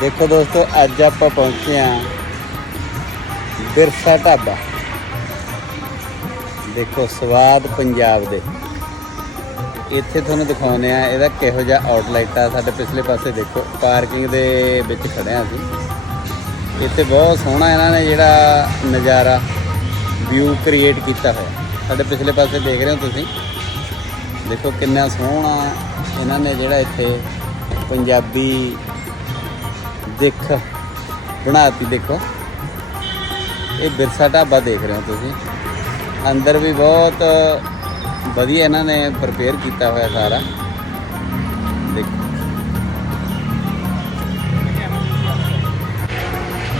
ਦੇਖੋ ਦੋਸਤੋ, ਅੱਜ ਆਪਾਂ ਪਹੁੰਚੇ ਆ ਬਿਰਸਾ ਢਾਬਾ। ਦੇਖੋ, ਸਵਾਦ ਪੰਜਾਬ ਦੇ। ਇੱਥੇ ਤੁਹਾਨੂੰ ਦਿਖਾਉਂਦੇ ਆ ਇਹਦਾ ਕਿਹੋ ਜਿਹਾ ਆਊਟਲੈਟ ਆ। ਸਾਡੇ ਪਿਛਲੇ ਪਾਸੇ ਦੇਖੋ ਪਾਰਕਿੰਗ ਦੇ ਵਿੱਚ ਖੜੇ ਆ ਅਸੀਂ। ਇੱਥੇ ਬਹੁਤ ਸੋਹਣਾ ਇਹਨਾਂ ਨੇ ਜਿਹੜਾ ਨਜ਼ਾਰਾ ਵਿਊ ਕ੍ਰੀਏਟ ਕੀਤਾ ਹੋਇਆ। ਸਾਡੇ ਪਿਛਲੇ ਪਾਸੇ ਦੇਖ ਰਹੇ ਹੋ ਤੁਸੀਂ। ਦੇਖੋ, ਕਿੰਨਾ ਸੋਹਣਾ ਇਹਨਾਂ ਨੇ ਜਿਹੜਾ ਇੱਥੇ ਪੰਜਾਬੀ ਦਿੱਖ ਬਣਾਤੀ ਦੇਖੋ। ਇਹ ਬਿਰਸਾ ਢਾਬਾ ਦੇਖ ਰਹੇ ਹੋ ਤੁਸੀਂ। ਅੰਦਰ ਵੀ ਬਹੁਤ ਵਧੀਆ ਇਹਨਾਂ ਨੇ ਪ੍ਰਪੇਅਰ ਕੀਤਾ ਹੋਇਆ ਸਾਰਾ। ਦੇਖੋ।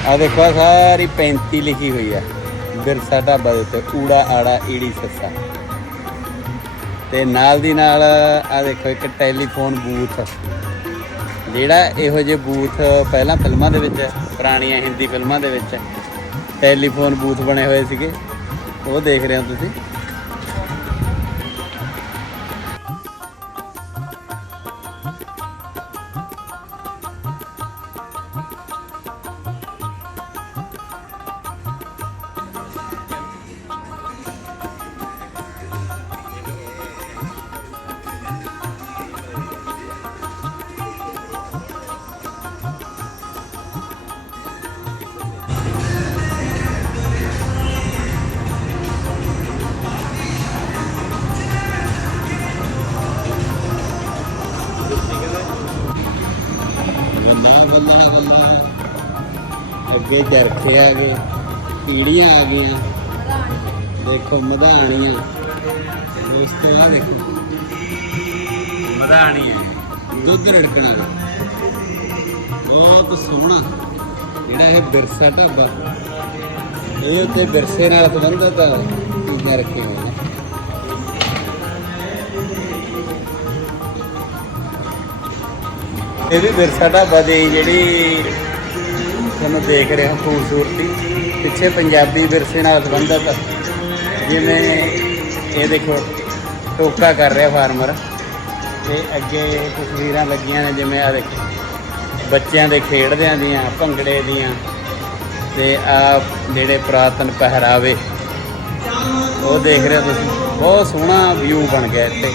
ਆ ਦੇਖੋ ਸਾਰੀ 35 ਲਿਖੀ ਹੋਈ ਹੈ। ਬਿਰਸਾ ਢਾਬਾ ਦੇ ਉੱਤੇ, ਊੜਾ, ਆੜਾ, ਈੜੀ, ਸੱਸਾ। ਤੇ ਨਾਲ ਦੀ ਨਾਲ ਆ ਦੇਖੋ, ਇੱਕ ਟੈਲੀਫੋਨ ਬੂਥ। ਜਿਹੜਾ ਇਹੋ ਜਿਹੇ ਬੂਥ ਪਹਿਲਾਂ ਫਿਲਮਾਂ ਦੇ ਵਿੱਚ, ਪੁਰਾਣੀਆਂ ਹਿੰਦੀ ਫਿਲਮਾਂ ਦੇ ਵਿੱਚ, ਟੈਲੀਫੋਨ ਬੂਥ ਬਣੇ ਹੋਏ ਸੀਗੇ, ਉਹ ਦੇਖ ਰਹੇ ਹੋ ਤੁਸੀਂ? ਅੱਗੇ ਚਰਖੇ ਆ ਗਏ ਕੀੜੀਆਂ ਆ ਗਈਆਂ। ਦੇਖੋ ਮਧਾਣੀਆਂ। ਦੋਸਤੋ ਆ ਦੇਖੋ। ਮਧਾਣੀਆਂ ਦੁੱਧ ਰੜਕਣਾ। ਬਹੁਤ ਸੋਹਣਾ। ਜਿਹੜਾ ਇਹ ਬਿਰਸਾ ਢਾਬਾ ਇਹ ਉੱਤੇ ਬਿਰਸੇ ਨਾਲ ਸੰਬੰਧਿਤ ਚੀਜ਼ਾਂ ਰੱਖੀਆਂ ਹੋਈਆਂ ਇਹ ਵੀ ਵਿਰਸਾ ਢਾਬਾ ਦੀ ਜਿਹੜੀ ਤੁਹਾਨੂੰ ਦੇਖ ਰਹੇ ਹੋ ਖੂਬਸੂਰਤੀ, ਪਿੱਛੇ ਪੰਜਾਬੀ ਵਿਰਸੇ ਨਾਲ ਸੰਬੰਧਿਤ ਜਿਵੇਂ ਇਹ ਦੇਖੋ, ਟੋਕਾ ਕਰ ਰਿਹਾ ਫਾਰਮਰ ਤੇ ਅੱਗੇ ਤਸਵੀਰਾਂ ਲੱਗੀਆਂ ਨੇ ਜਿਵੇਂ ਆ ਦੇਖੋ, ਬੱਚਿਆਂ ਦੇ ਖੇਡਦਿਆਂ ਦੀਆਂ, ਭੰਗੜੇ ਦੀਆਂ, ਤੇ ਆ ਜਿਹੜੇ ਪੁਰਾਤਨ ਪਹਿਰਾਵੇ, ਉਹ ਦੇਖ ਰਹੇ ਹੋ ਤੁਸੀਂ। ਬਹੁਤ ਸੋਹਣਾ ਵਿਊ ਬਣ ਗਿਆ ਇੱਥੇ।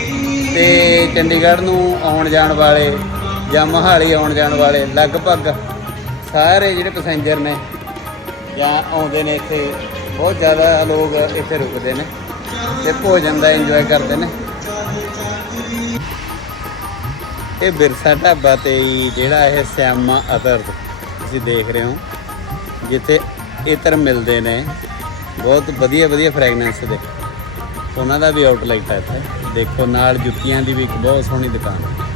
ਤੇ ਚੰਡੀਗੜ੍ਹ ਨੂੰ ਆਉਣ ਜਾਣ ਵਾਲੇ ਜਾਂ ਮੋਹਾਲੀ ਆਉਣ ਜਾਣ ਵਾਲੇ ਲਗਭਗ ਸਾਰੇ ਜਿਹੜੇ ਪੈਸੇਂਜਰ ਨੇ ਜਾਂ ਆਉਂਦੇ ਨੇ ਇੱਥੇ, ਬਹੁਤ ਜ਼ਿਆਦਾ ਲੋਕ ਇੱਥੇ ਰੁਕਦੇ ਨੇ ਤੇ ਭੋਜਨ ਦਾ ਇੰਜੋਏ ਕਰਦੇ ਨੇ। ਇਹ ਬਿਰਸਾ ਢਾਬਾ ਤੇ ਹੀ ਜਿਹੜਾ ਇਹ ਸਿਆਮਾ ਅਤਰ ਤੁਸੀਂ ਦੇਖ ਰਹੇ ਹੋ, ਜਿੱਥੇ ਇਤਰ ਮਿਲਦੇ ਨੇ। ਬਹੁਤ ਵਧੀਆ ਵਧੀਆ ਫ੍ਰੈਗਨੈਂਸ ਦੇ। ਉਹਨਾਂ ਦਾ ਵੀ ਆਊਟਲੈਟ ਹੈ ਇੱਥੇ। ਦੇਖੋ, ਨਾਲ ਜੁੱਤੀਆਂ ਦੀ ਵੀ ਇੱਕ ਬਹੁਤ ਸੋਹਣੀ ਦੁਕਾਨ ਹੈ।